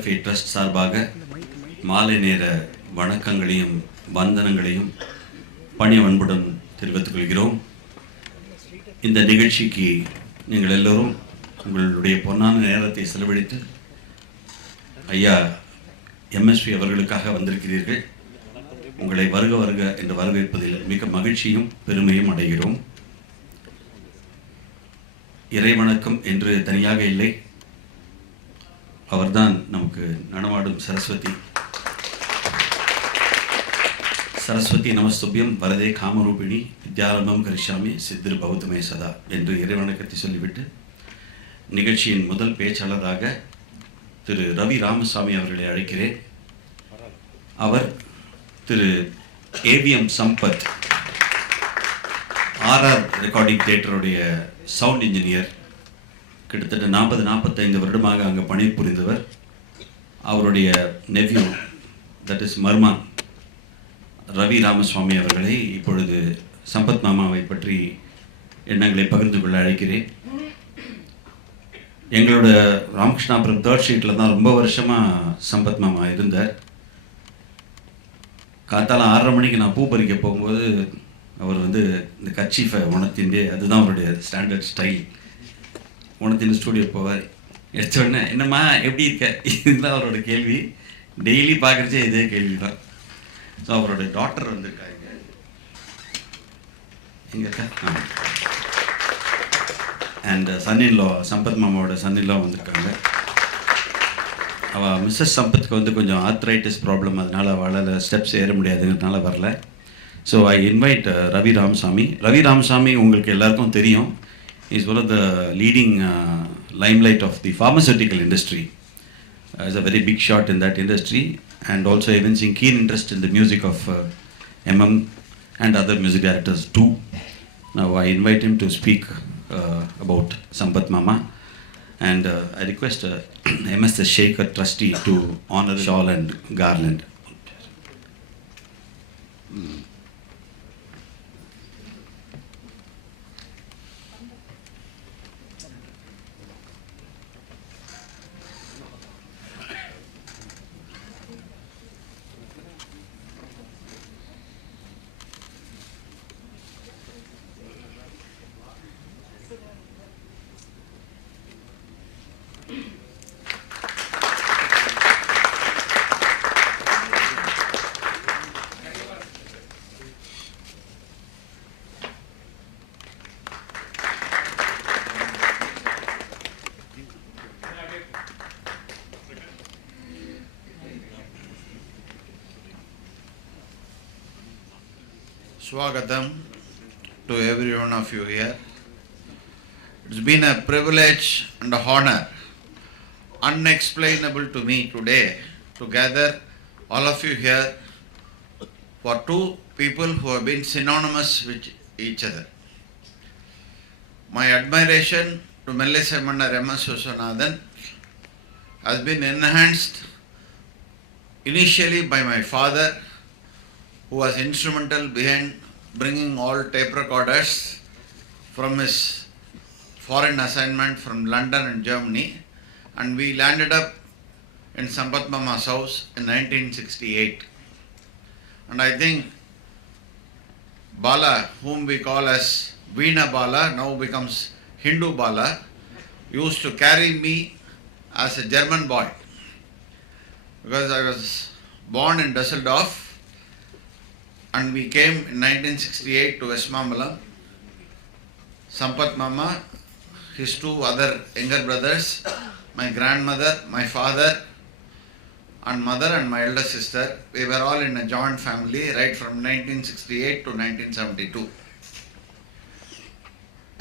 MMFA trust சார்பாக மாலை நேர வணக்கங்களையும் வந்தனங்களையும் பணிவன்புடன் தெரிவித்துக் கொள்கிறோம். இந்த நிகழ்ச்சிக்கு நீங்கள் எல்லோரும் உங்களுடைய பொன்னான நேரத்தை செலவழித்து ஐயா MSV அவர்களுக்காக வந்திருக்கிறீர்கள். உங்களை வருக வருக என்று வரவேற்பதில் மிக மகிழ்ச்சியும் பெருமையும் அடைகிறோம். இறைவணக்கம் என்று தனியாக இல்லை, அவர்தான் நமக்கு நடமாடும் சரஸ்வதி. சரஸ்வதி நமஸ்துபியம் வரதே காமரூபிணி வித்யாரம்பம் கரிஷாமி சித்திர் பௌத்தமே சதா என்று இறைவணக்கத்தை சொல்லிவிட்டு நிகழ்ச்சியின் முதல் பேச்சாளராக திரு ரவி ராமசாமி அவர்களை அழைக்கிறேன். அவர் Thiru AVM Sampath RR recording தியேட்டருடைய சவுண்ட் இன்ஜினியர், கிட்டத்தட்ட 40-45 வருடமாக அங்கே பணிபுரிந்தவர். அவருடைய நெஃப்யூ தட் இஸ் மர்மான் ரவி ராமஸ்வாமி அவர்களை இப்பொழுது சம்பத் மாமாவை பற்றி எண்ணங்களை பகிர்ந்து கொள்ள அழைக்கிறேன். எங்களோட ராமகிருஷ்ணாபுரம் 3rd ஸ்ட்ரீட்டில் தான் ரொம்ப வருஷமாக சம்பத் மாமா இருந்தார். காத்தால 6:30 மணிக்கு நான் பூ பறிக்க போகும்போது அவர் இந்த கர்ச்சீஃபை உணர்த்தின்றே, அதுதான் அவருடைய ஸ்டாண்டர்ட் ஸ்டைல். உணர்த்தின்னு ஸ்டூடியோ போவார். எடுத்த உடனே என்னம்மா எப்படி இருக்க, இதுதான் அவரோட கேள்வி. டெய்லி பார்க்குறச்சே இதே கேள்வி தான். ஸோ அவரோட டாட்டர் வந்திருக்காங்க எங்கக்கா, அண்ட் சன்னின்லா சம்பத் மாமாவோட சன்னின்லா வந்திருக்காங்க. அவள் மிஸ்ஸஸ் சம்பத்துக்கு கொஞ்சம் ஆர்த்ரைட்டிஸ் ப்ராப்ளம், அதனால் அவளால் ஸ்டெப்ஸ் ஏற முடியாதுங்கிறதுனால வரல. So I invite Ravi Ramasamy. Ravi Ramasamy உங்களுக்கு எல்லாருக்கும் தெரியும், is one of the leading limelight of the pharmaceutical industry. Is a very big shot in that industry, and also evincing keen interest in the music of MM and other music directors too. Now I invite him to speak about Sampath Mama, and I request MS the Shaker trustee to honor the shawl and garland. Swagatam to every one of you here. It's been a privilege and a honor, unexplainable to me today, to gather all of you here for two people who have been synonymous with each other. My admiration to Mellisai Mannar Ramaswamy has been enhanced initially by my father, who was instrumental behind bringing all tape recorders from his foreign assignment from London and Germany, and we landed up in Sampath Mama's house in 1968. And I think Bala, whom we call as Veena Bala, now becomes Hindu Bala, used to carry me as a German boy, because I was born in Düsseldorf. And we came in 1968 to West Mambalam. Sampath Mama, his two other younger brothers, my grandmother, my father, and mother and my elder sister, we were all in a joint family right from 1968 to 1972.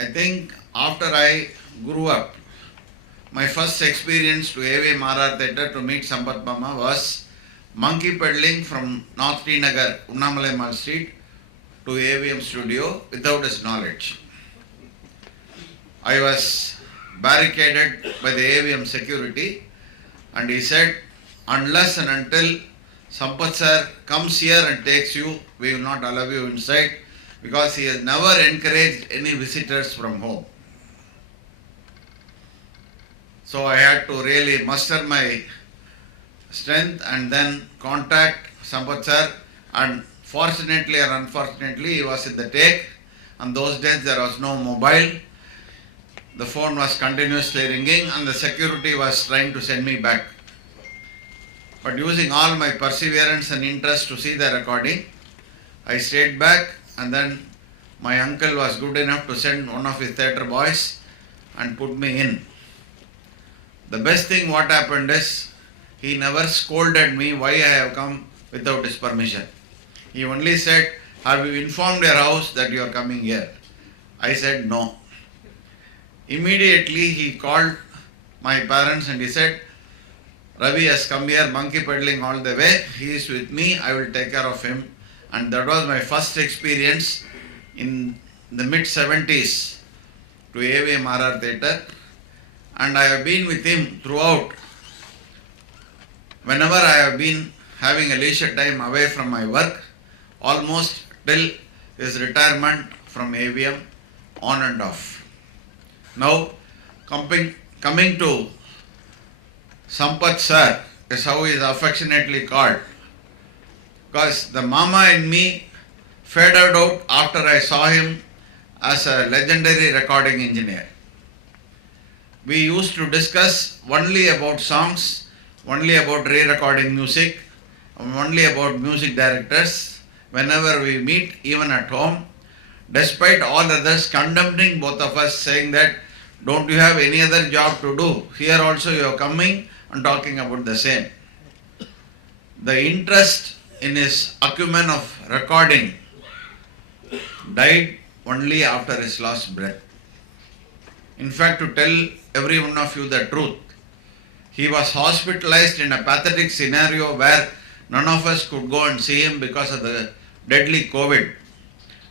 I think after I grew up, my first experience to AVM RR Theatre to meet Sampath Mama was monkey peddling from North T Nagar, Unnamalai Mall Street to AVM studio without his knowledge. I was barricaded by the AVM security, and he said, unless and until Sampath sir comes here and takes you, we will not allow you inside, because he has never encouraged any visitors from home. So I had to really muster my strength and then contact Sampath sir, and fortunately or unfortunately he was in the take. On those days there was no mobile. The phone was continuously ringing and the security was trying to send me back. But using all my perseverance and interest to see the recording, I stayed back, and then my uncle was good enough to send one of his theatre boys and put me in. The best thing what happened is, he never scolded me why I have come without his permission. He only said, "Have you informed your house that you are coming here?" I said no. Immediately he called my parents and he said, "Ravi has come here monkey peddling all the way. He is with me. I will take care of him." And that was my first experience in the mid-70s to AVM RR Theatre. And I have been with him throughout. Whenever I have been having a leisure time away from my work, almost till his retirement from AVM, on and off. Now, coming to Sampath sir, is how he is affectionately called. Because the mama in me faded out after I saw him as a legendary recording engineer. We used to discuss only about songs, only about re-recording music, only about music directors whenever we meet, even at home, despite all others condemning both of us, saying that, "Don't you have any other job to do? Here also you are coming and talking about the same." The interest in his acumen of recording died only after his last breath. In fact, to tell every one of you the truth, he was hospitalized in a pathetic scenario where none of us could go and see him because of the deadly COVID.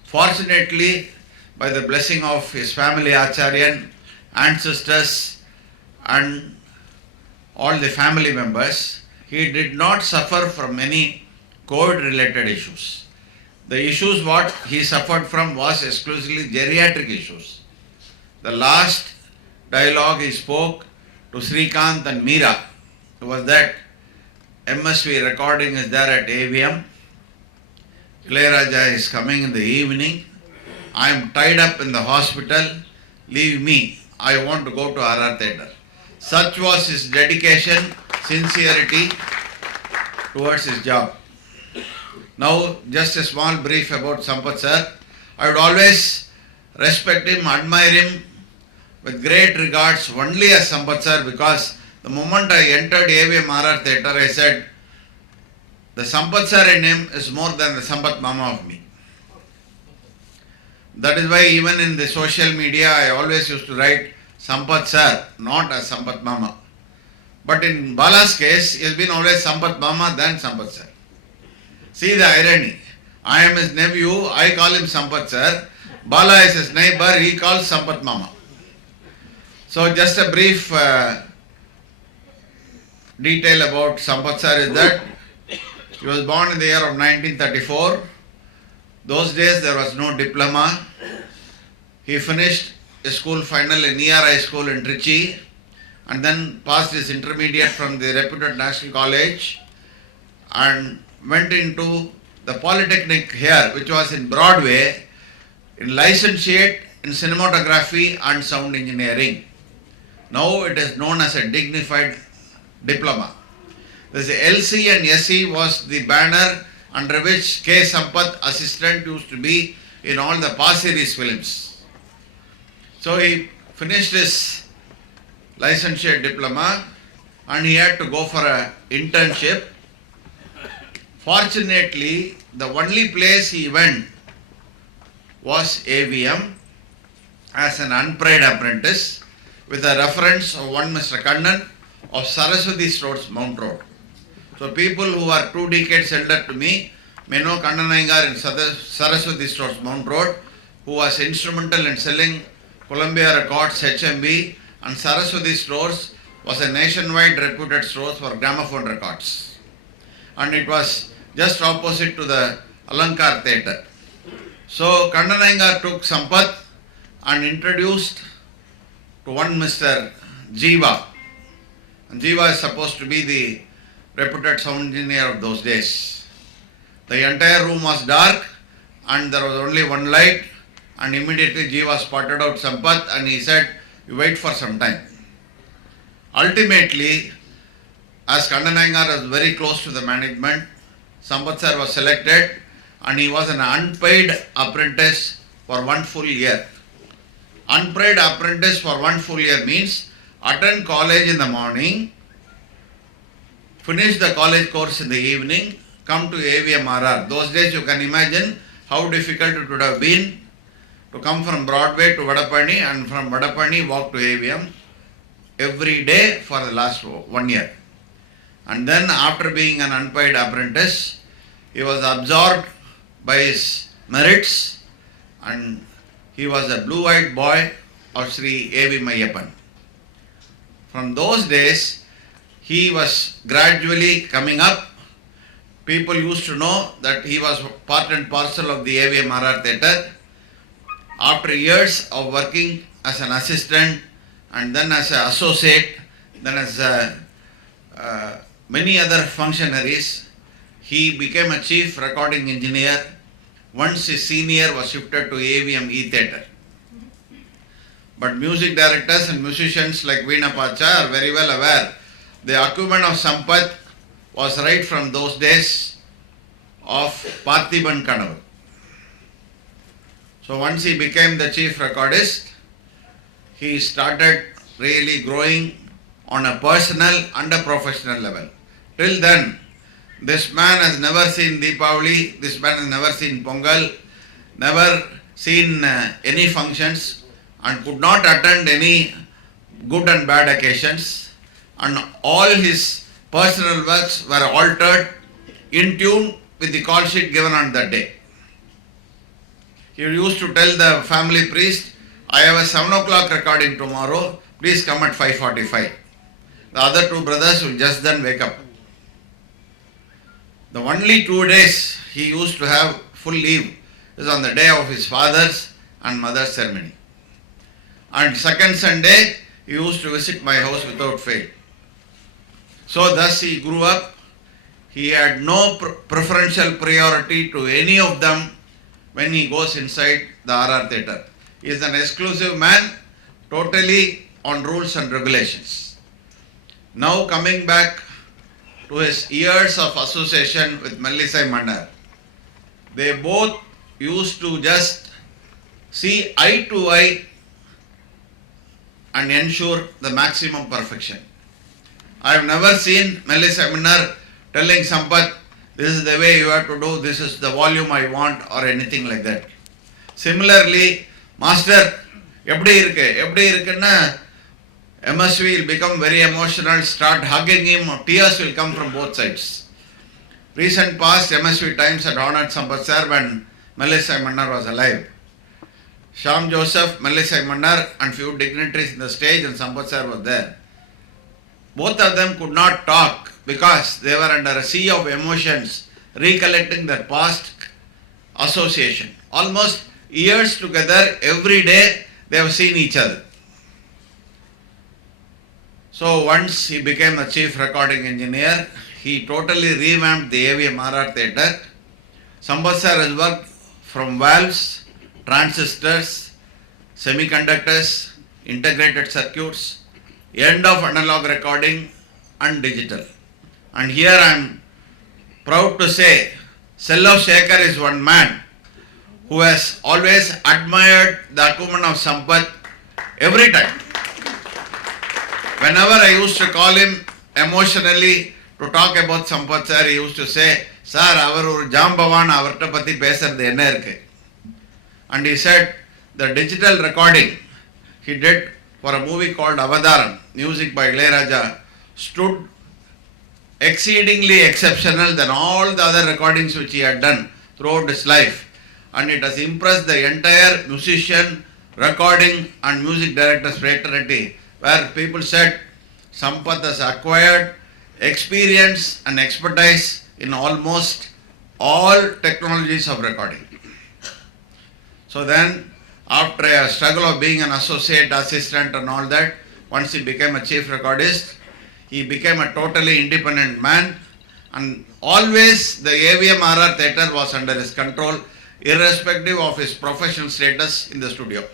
Fortunately, by the blessing of his family Acharyan, ancestors and all the family members, he did not suffer from any COVID related issues. The issues what he suffered from was exclusively geriatric issues. The last dialogue he spoke to Srikanth and Meera was that MSV recording is there at AVM. Ilayaraja is coming in the evening. I am tied up in the hospital. Leave me. I want to go to RR Theatre. Such was his dedication, sincerity towards his job. Now, just a small brief about Sampath sir. I would always respect him, admire him with great regards only as Sampath sir, because the moment I entered AVM RR Theatre, I said, the Sampath sir in him is more than the Sampath Mama of me. That is why even in the social media, I always used to write Sampath sir, not as Sampath Mama. But in Bala's case, he has been always Sampath Mama than Sampath sir. See the irony. I am his nephew, I call him Sampath sir. Bala is his neighbor, he calls Sampath Mama. So just a brief detail about Sampath sir is that he was born in the year of 1934. Those days there was no diploma. He finished his school final in ER High School in Trichy and then passed his intermediate from the reputed National College and went into the Polytechnic here, which was in Broadway, in licentiate in cinematography and sound engineering. Now it is known as a dignified diploma. This LC and SC was the banner under which K.Sampath assistant used to be in all the past series films. So he finished his licentiate diploma and he had to go for an internship. Fortunately, the only place he went was AVM as an unpaid apprentice with a reference of one Mr. Kannan of Saraswati Stores, Mount Road. So people who are 2 decades elder to me may know Kannan Iyengar in Saraswati Stores, Mount Road, who was instrumental in selling Columbia Records, HMV, and Saraswati Stores was a nationwide reputed store for gramophone records. And it was just opposite to the Alankar Theatre. So Kannan Iyengar took Sampath and introduced to one Mr. Jiva. And Jiva is supposed to be the reputed sound engineer of those days. The entire room was dark and there was only one light, and immediately Jiva spotted out Sampath and he said, "You wait for some time." Ultimately, as Kandanangar was very close to the management, Sampath sir was selected and he was an unpaid apprentice for 1 full year. Unpaid apprentice for 1 full year means attend college in the morning, finish the college course in the evening, come to AVMRR. Those days you can imagine how difficult it would have been to come from Broadway to Vadapani and from Vadapani walk to AVM every day for the last 1 year. And then after being an unpaid apprentice, he was absorbed by his merits and he was a blue-eyed boy of Sri A.V. Mayappan. From those days, he was gradually coming up. People used to know that he was part and parcel of the AVMRR theatre. After years of working as an assistant and then as an associate, then as many other functionaries, he became a chief recording engineer once his senior was shifted to AVM E-Theatre. But music directors and musicians like Veena Pacha are very well aware the acumen of Sampath was right from those days of Parthiban Kanavu. So once he became the chief recordist, he started really growing on a personal and a professional level. Till then, this man has never seen Deepavali, this man has never seen Pongal, never seen any functions and could not attend any good and bad occasions, and all his personal works were altered in tune with the call sheet given on that day. He used to tell the family priest, "I have a 7 o'clock recording tomorrow, please come at 5:45. The other two brothers will just then wake up. The only 2 days he used to have full leave is on the day of his father's and mother's ceremony. And second Sunday, he used to visit my house without fail. So thus he grew up. He had no preferential priority to any of them when he goes inside the RR theatre. He is an exclusive man, totally on rules and regulations. Now coming back to his years of association with Mellisai Mannar, they both used to just see eye to eye and ensure the maximum perfection. I have never seen Mellisai Mannar telling Sampath, "This is the way you have to do, this is the volume I want," or anything like that. Similarly, Master, எப்படி இருக்குன்னா MSV will become very emotional, start hugging him, tears will come from both sides. Recent past MSV times had honored Sampath sir when Mellisai Mannar was alive. Shyam Joseph, Mellisai Mannar and few dignitaries in the stage, and Sampath sir was there. Both of them could not talk because they were under a sea of emotions, recollecting their past association. Almost years together, every day they have seen each other. So once he became the chief recording engineer, he totally revamped the AVMRR theatre. Sampath sir has worked from valves, transistors, semiconductors, integrated circuits, end of analog recording and digital. And here I am proud to say, Sello Shekhar is one man who has always admired the acumen of Sampath every time. Whenever I used to call him emotionally to talk about Sampath sir, he used to say, "Sir, அவர் ஒரு ஜாம்பவான், அவர்கிட்ட பற்றி பேசுறது என்ன இருக்கு?" And he said, the digital recording he did for a movie called Avadaram, music by Ilayaraja, stood exceedingly exceptional than all the other recordings which he had done throughout his life. And it has impressed the entire musician, recording and music directors fraternity, where people said Sampath has acquired experience and expertise in almost all technologies of recording. So then, after a struggle of being an associate, assistant and all that, once he became a chief recordist, he became a totally independent man And always the AVMRR theatre was under his control, irrespective of his professional status in the studio.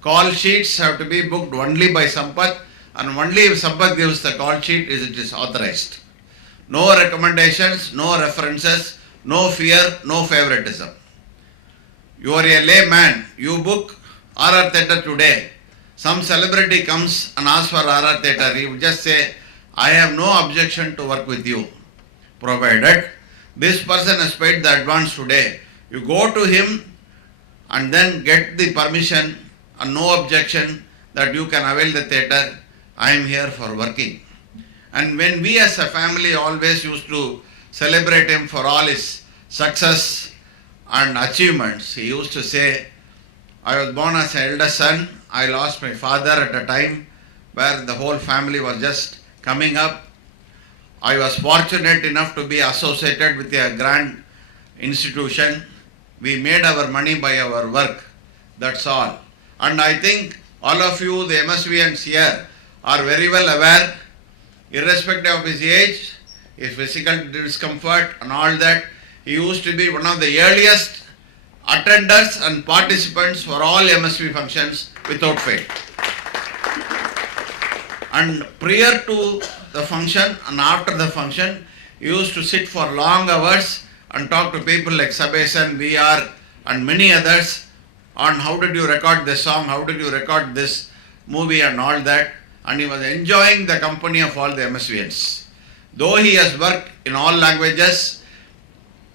Call sheets have to be booked only by Sampath, and only if Sampath gives the call sheet is it is authorized. No recommendations, no references, no fear, no favoritism. You are a layman, you book RR Theatre today. Some celebrity comes and asks for RR Theatre, you just say, I have no objection to work with you, provided this person has paid the advance today. You go to him and then get the permission and no objection that you can avail the theatre. I am here for working. And when we as a family always used to celebrate him for all his success and achievements, he used to say, I was born as an eldest son. I lost my father at a time where the whole family was just coming up. I was fortunate enough to be associated with a grand institution. We made our money by our work. That's all. And I think all of you, the MSVNs here, are very well aware, irrespective of his age, his physical discomfort and all that, he used to be one of the earliest attenders and participants for all MSV functions without fail. And prior to the function and after the function, he used to sit for long hours and talk to people like Sabesan, VR and many others on how did you record this song, how did you record this movie and all that. And he was enjoying the company of all the MSVNs. Though he has worked in all languages,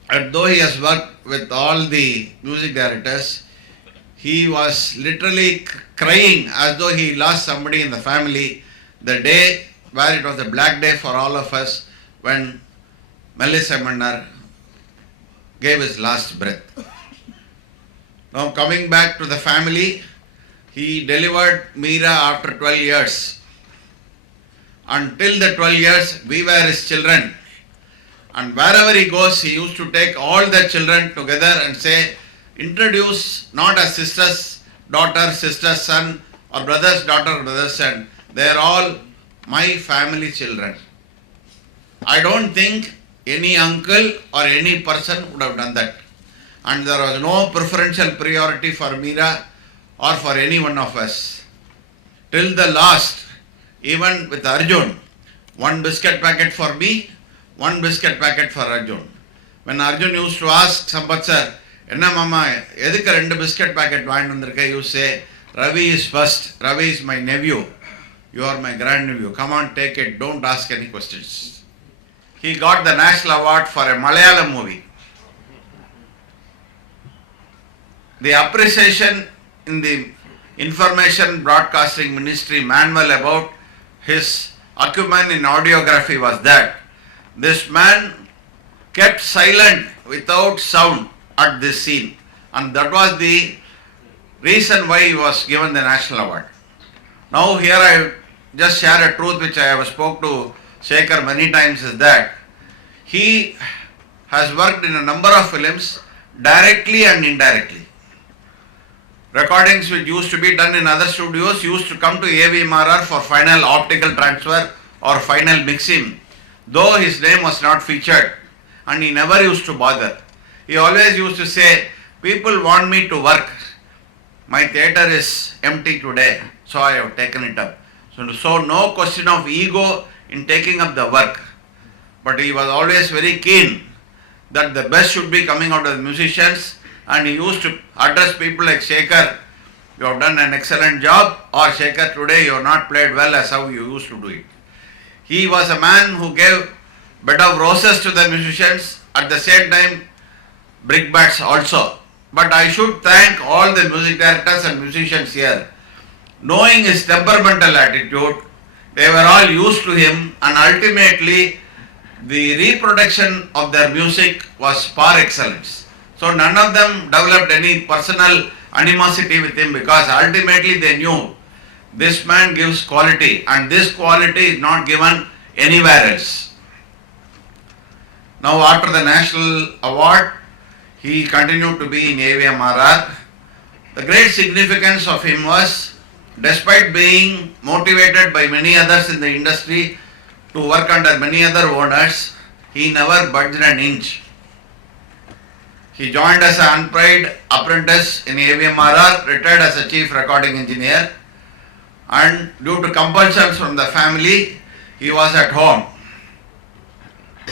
and though he has worked with all the music directors, he was literally crying as though he lost somebody in the family the day where it was a black day for all of us when Mellisai Mannar gave his last breath. Now coming back to the family, he delivered Meera after 12 years. Until the 12 years, we were his children. And wherever he goes, he used to take all the children together and say, introduce not as sister's daughter, sister's son, or brother's daughter, brother's son. They are all my family children. I don't think any uncle or any person would have done that. And there was no preferential priority for Meera or for any one of us. Till the last, even with Arjun, one biscuit packet for me, one biscuit packet for Arjun. When Arjun used to ask Sampath sir, Enna mama, edhukku rendu biscuit packet vaandu vandirukka, you say, Ravi is first, Ravi is my nephew, you are my grandnephew, come on take it, don't ask any questions. He got the National Award for a Malayalam movie. The appreciation in the Information Broadcasting Ministry manual about his acumen in audiography was that this man kept silent without sound at this scene, and that was the reason why he was given the National Award. Now here I just share a truth which I have spoke to Shekhar many times, is that he has worked in a number of films directly and indirectly. Recordings which used to be done in other studios used to come to AVMRR for final optical transfer or final mixing, though his name was not featured, and he never used to bother. He always used to say, people want me to work, my theatre is empty today, so I have taken it up. So no question of ego in taking up the work, but he was always very keen that the best should be coming out of the musicians. And he used to address people like Shekhar, you have done an excellent job, or Shekhar, today you have not played well as how you used to do it. He was a man who gave bed of roses to the musicians, at the same time brickbats also. But I should thank all the music directors and musicians here. Knowing his temperamental attitude, they were all used to him, and ultimately the reproduction of their music was par excellence. So none of them developed any personal animosity with him, because ultimately they knew this man gives quality, and this quality is not given anywhere else. Now after the National Award, he continued to be in AVMRR. The great significance of him was, despite being motivated by many others in the industry to work under many other owners, he never budged an inch. He joined as an unpaid apprentice in AVMRR, retired as a chief recording engineer, and due to compulsions from the family, he was at home.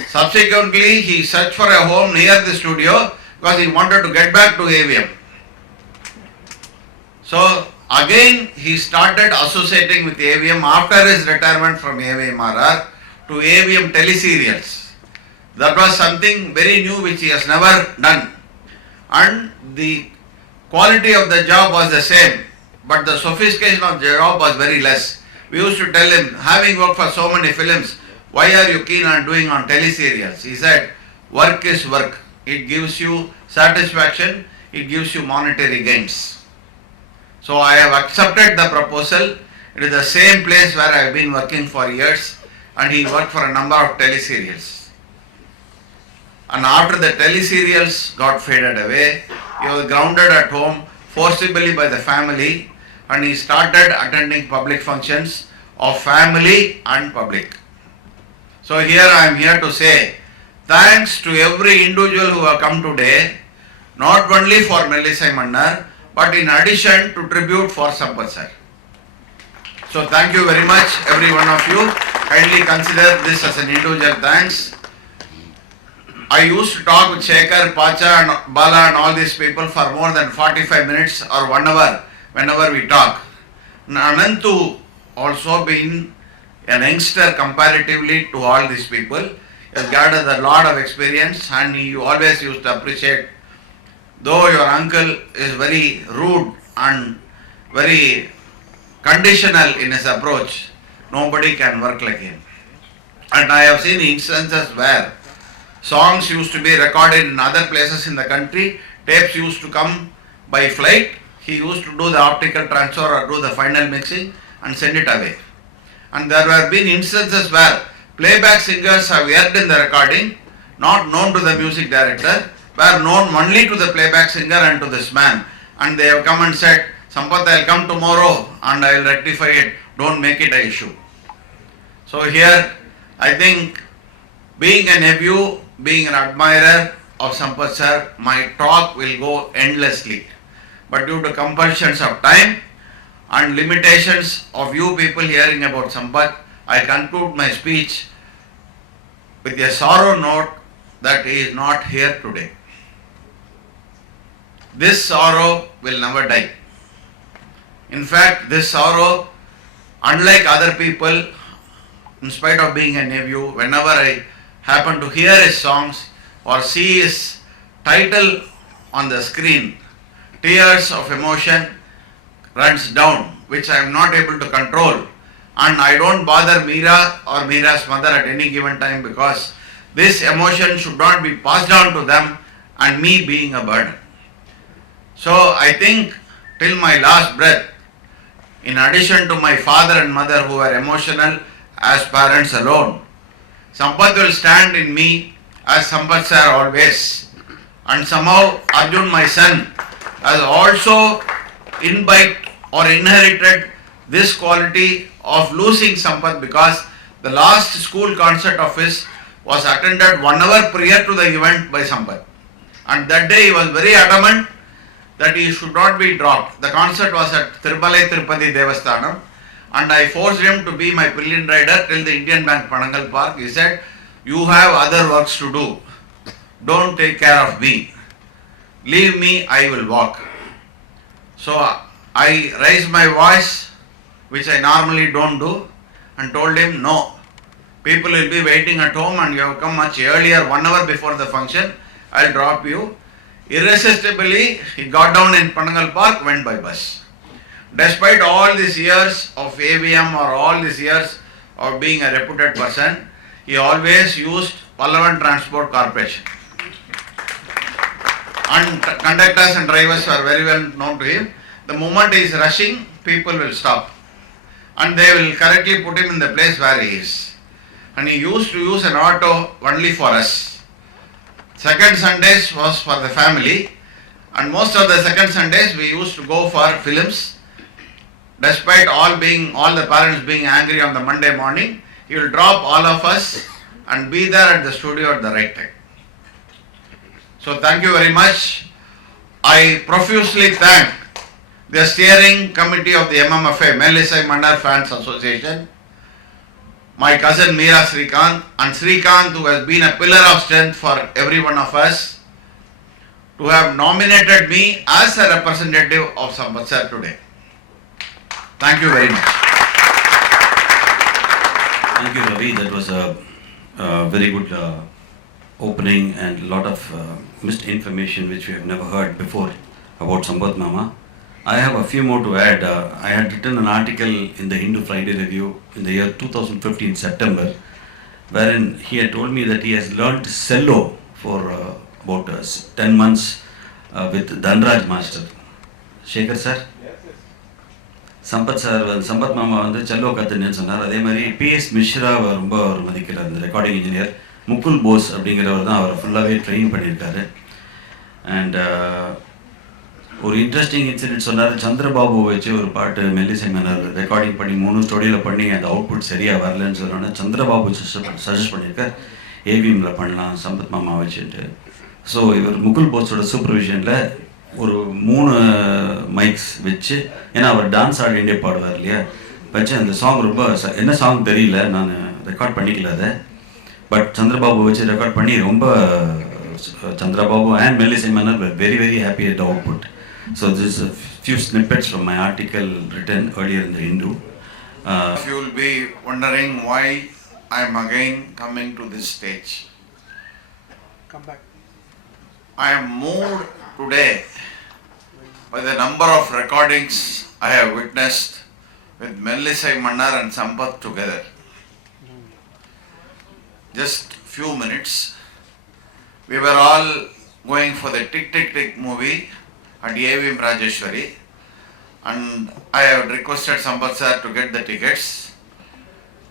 Subsequently, he searched for a home near the studio because he wanted to get back to AVM. So again, he started associating with AVM after his retirement from AVMRR to AVM teleserials. That was something very new which he has never done. And the quality of the job was the same, but the sophistication of the job was very less. We used to tell him, having worked for so many films, why are you keen on doing on teleserials? He said, work is work. It gives you satisfaction, it gives you monetary gains. So I have accepted the proposal. It is the same place where I have been working for years, and he worked for a number of teleserials. And after the teleserials got faded away, he was grounded at home forcibly by the family, and he started attending public functions of family and public. So here I am here to say thanks to every individual who have come today, not only for Mellisai Mannar, but in addition to tribute for Sampath sir. So thank you very much, every one of you. Kindly consider this as an individual thanks. I used to talk with Shekhar, Pacha and Bala and all these people for more than 45 minutes or 1 hour whenever we talk. Anantu also been a youngster comparatively to all these people. He has gathered a lot of experience, and he always used to appreciate, though your uncle is very rude and very conditional in his approach, nobody can work like him. And I have seen instances where songs used to be recorded in other places in the country, tapes used to come by flight, he used to do the optical transfer or do the final mixing and send it away. And there have been instances where playback singers have heard in the recording, not known to the music director, were known only to the playback singer and to this man. And they have come and said, Sampath, I will come tomorrow and I will rectify it, don't make it an issue. So here, I think, being a nephew, being an admirer of Sampath sir, my talk will go endlessly. But due to compulsions of time and limitations of you people hearing about Sampath, I conclude my speech with a sorrow note that he is not here today. This sorrow will never die. In fact, this sorrow, unlike other people, in spite of being a nephew, whenever I happen to hear his songs or see his title on the screen, tears of emotion runs down, which I am not able to control. And I don't bother Meera or Meera's mother at any given time, because this emotion should not be passed down to them and me being a burden. So I think till my last breath, in addition to my father and mother who were emotional as parents alone, Sampath will stand in me as Sampath sir always. And somehow Arjun, my son, has also imbibed or inherited this quality of losing Sampath, because the last school concert of his was attended 1 hour prior to the event by Sampath. And that day he was very adamant that he should not be dropped. The concert was at Tirupalai Tirupati Devasthanam, and I forced him to be my pillion rider till the Indian Bank Panangal Park. He said, you have other works to do. Don't take care of me. Leave me, I will walk. So I raised my voice, which I normally don't do, and told him, no, people will be waiting at home and you have come much earlier, 1 hour before the function, I'll drop you. Irresistibly, he got down in Panangal Park, went by bus. Despite all these years of AVM or all these years of being a reputed person, he always used Pallavan Transport Corporation. And conductors and drivers are very well known to him. The moment he is rushing, people will stop. And they will correctly put him in the place where he is. And he used to use an auto only for us. Second Sundays was for the family, and most of the second Sundays we used to go for films. Despite all the parents being angry on the Monday morning, he will drop all of us and be there at the studio at the right time. So thank you very much. I profusely thank the steering committee of the MMFA, Mellisai Mannar Fans Association, my cousin Meera Srikanth, and Srikanth, who has been a pillar of strength for every one of us, to have nominated me as a representative of Sampath sir today. Thank you very much. Thank you, Ravi. That was a very good opening and a lot of misinformation which we have never heard before about Sampath Mama. I have a few more to add. I had written an article in the Hindu Friday Review in the year 2015 September, wherein he had told me that he has learned cello for about 10 months with Dhanraj Master. Shekhar sir? Sampath sir Sampath மாமா வந்து Cello கற்றுன்னு சொன்னார். அதே மாதிரி PS Mishra ரொம்ப ஒரு மதிக்கிறார், இந்த recording engineer. Mukul Bose அப்படிங்கிறவர் தான் அவரை ஃபுல்லாகவே ட்ரெயின் பண்ணியிருக்காரு. அண்ட் ஒரு இன்ட்ரெஸ்டிங் இன்சிடென்ட் சொன்னார். சந்திரபாபு வச்சு ஒரு பாட்டு மெல்லிசை மன்னர் ரெக்கார்டிங் பண்ணி 3 ஸ்டுடியோவில் பண்ணி அந்த அவுட்புட் சரியாக வரலன்னு சொன்னோன்னா சந்திரபாபு சஜஸ்ட் பண்ணியிருக்கார் ஏவிஎம்மில் பண்ணலாம் சம்பத் மாமா வச்சுட்டு. ஸோ இவர் முகுல் போஸோட சூப்பர்விஷனில் ஒரு 3 மைக்ஸ் வச்சு, ஏன்னா அவர் டான்ஸ் ஆட வேண்டிய பாடுவார் இல்லையா, வச்சு அந்த சாங் ரொம்ப என்ன சாங் தெரியல, நான் ரெக்கார்ட் பண்ணிக்கல அதை. பட் சந்திரபாபு வச்சு ரெக்கார்ட் பண்ணி ரொம்ப Chandrababu and Mellisai Mannar were very, very happy at the output. So this is a few snippets from my article written earlier in the Hindu. If you will be wondering why I am again coming to this stage. Come back. I am moved today by the number of recordings I have witnessed with Mellisai Mannar and Sampath together. Just few minutes. We were all going for the Tick Tick Tick movie at AVM Rajeshwari, and I have requested Sampath sir to get the tickets.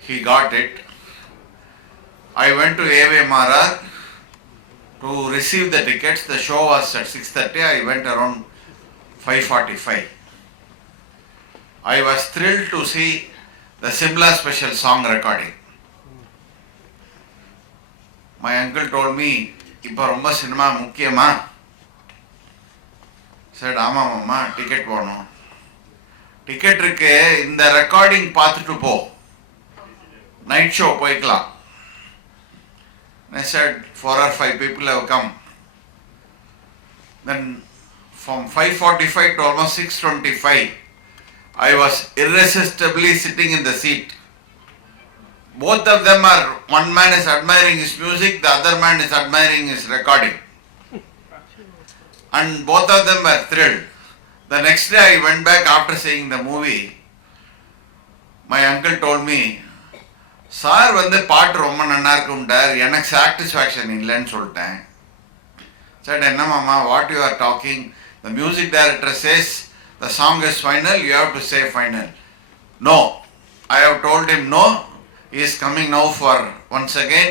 He got it. I went to AVMRR to receive the tickets. The show was at 6:30. I went around 5:45. I was thrilled to see the Simla special song recording. My uncle told me, இப்போ ரொம்ப cinema முக்கியமா? said ஆமா மாமா, ticket போகணும். Ticket இருக்கு, இந்த recording பார்த்துட்டு போ, நைட் ஷோ போய்க்கலாம். I said 4 or 5 people have come. Then from 5:45 to almost 6:25, I was irresistibly sitting in the seat. Both of them are, one man is admiring his music, the other man is admiring his recording. And both of them were thrilled. The next day I went back after seeing the movie. My uncle told me, sir வந்து பாட்டு ரொம்ப நல்லா இருக்கும்டார், எனக்கு satisfaction இல்லைன்னு சொல்லிட்டேன். said, என்ன மாமா, what you are talking? The music director says the song is final, you have to say final. No, I have told him no. He is coming now for, once again,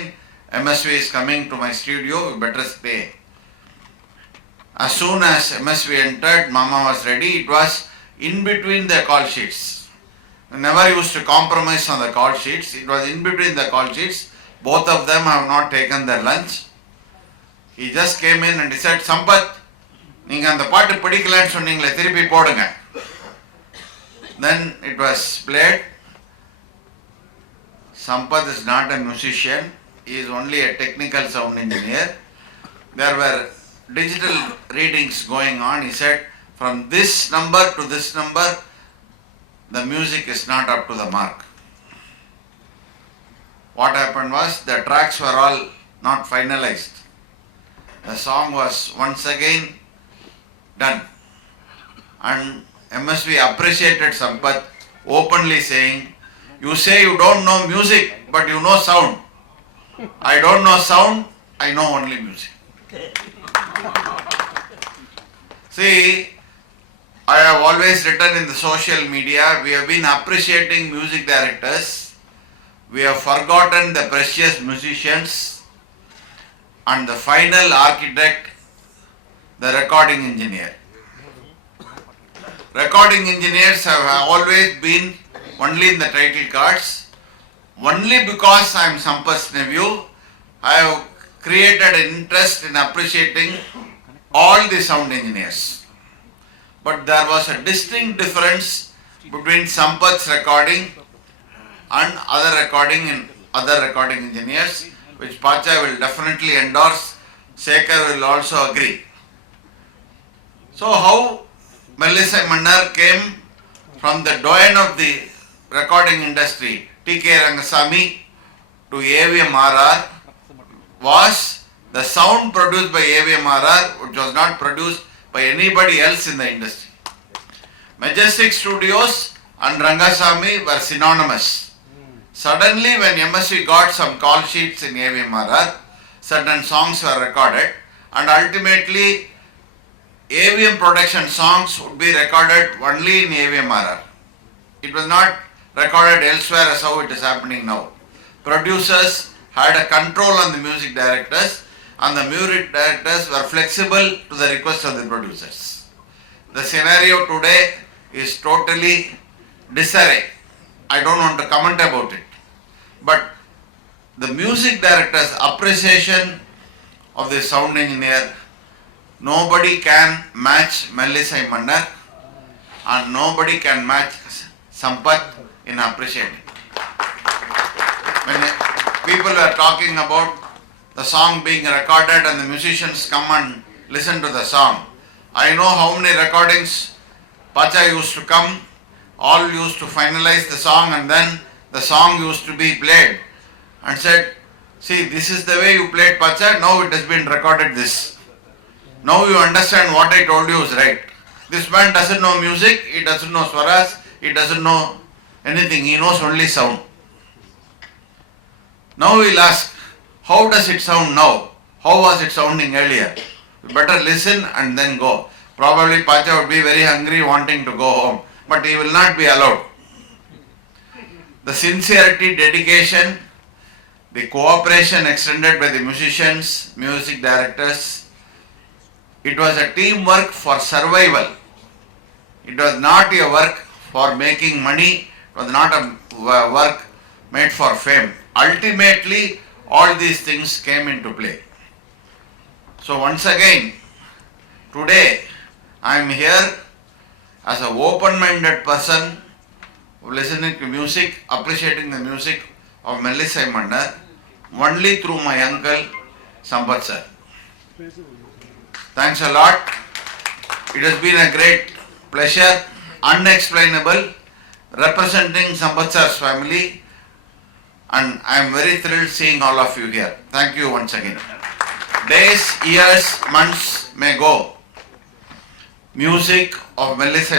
MSV is coming to my studio, we better stay. As soon as MSV entered, Mama was ready. It was in between the call sheets. We never used to compromise on the call sheets. It was in between the call sheets. Both of them have not taken their lunch. He just came in and he said, Sampath, நீங்க அந்த பாட்டு பிடிக்கலன்னு சொன்னீங்களே, திருப்பி போடுங்க. Then it was played. Sampath is not a musician, he is only a technical sound engineer. There were digital readings going on. He said, from this number to this number, the music is not up to the mark. What happened was, the tracks were all not finalized. The song was once again done. And MSV appreciated Sampath, openly saying, you say you don't know music, but you know sound. I don't know sound, I know only music. See, I have always written in the social media, we have been appreciating music directors, we have forgotten the precious musicians, and the final architect, the recording engineer. Recording engineers have always been only in the title cards, only because I am Sampath's nephew, I have created an interest in appreciating all the sound engineers. But there was a distinct difference between Sampath's recording and other recording engineers, which Pacha will definitely endorse. Sekhar will also agree. So how Mellisai Mannar came from the doyen of the recording industry, T.K. Rangasamy, to AVMRR was the sound produced by AVMRR, which was not produced by anybody else in the industry. Majestic Studios and Rangasamy were synonymous. Suddenly, when MSV got some call sheets in AVMRR, certain songs were recorded, and ultimately AVM production songs would be recorded only in AVMRR. It was not recorded elsewhere as how it is happening now. Producers had a control on the music directors, and the music directors were flexible to the request of the producers. The scenario today is totally disarray. I don't want to comment about it. But the music director's appreciation of the sound engineer, nobody can match Mellisai Mannar, and nobody can match Sampath in appreciating. When people are talking about the song being recorded and the musicians come and listen to the song, I know how many recordings Pacha used to come, all used to finalize the song, and then the song used to be played and said, see, this is the way you played Pacha, now it has been recorded this. Now you understand what I told you is right. This man doesn't know music, he doesn't know swaras, he doesn't know anything, he knows only sound. Now we'll ask, how does it sound now? How was it sounding earlier? You better listen and then go. Probably Pacha would be very hungry wanting to go home, but he will not be allowed. The sincerity, dedication, the cooperation extended by the musicians, music directors, it was a teamwork for survival. It was not a work for making money, it was not a work made for fame. Ultimately, all these things came into play. So once again, today I am here as an open-minded person listening to music, appreciating the music of Mellisai Mannar only through my uncle Sampath sir. Thanks a lot. It has been a great pleasure, unexplainable, representing Sampath sir's family, and I am very thrilled seeing all of you here. Thank you once again. Days, years, months may go. Music of Mellisai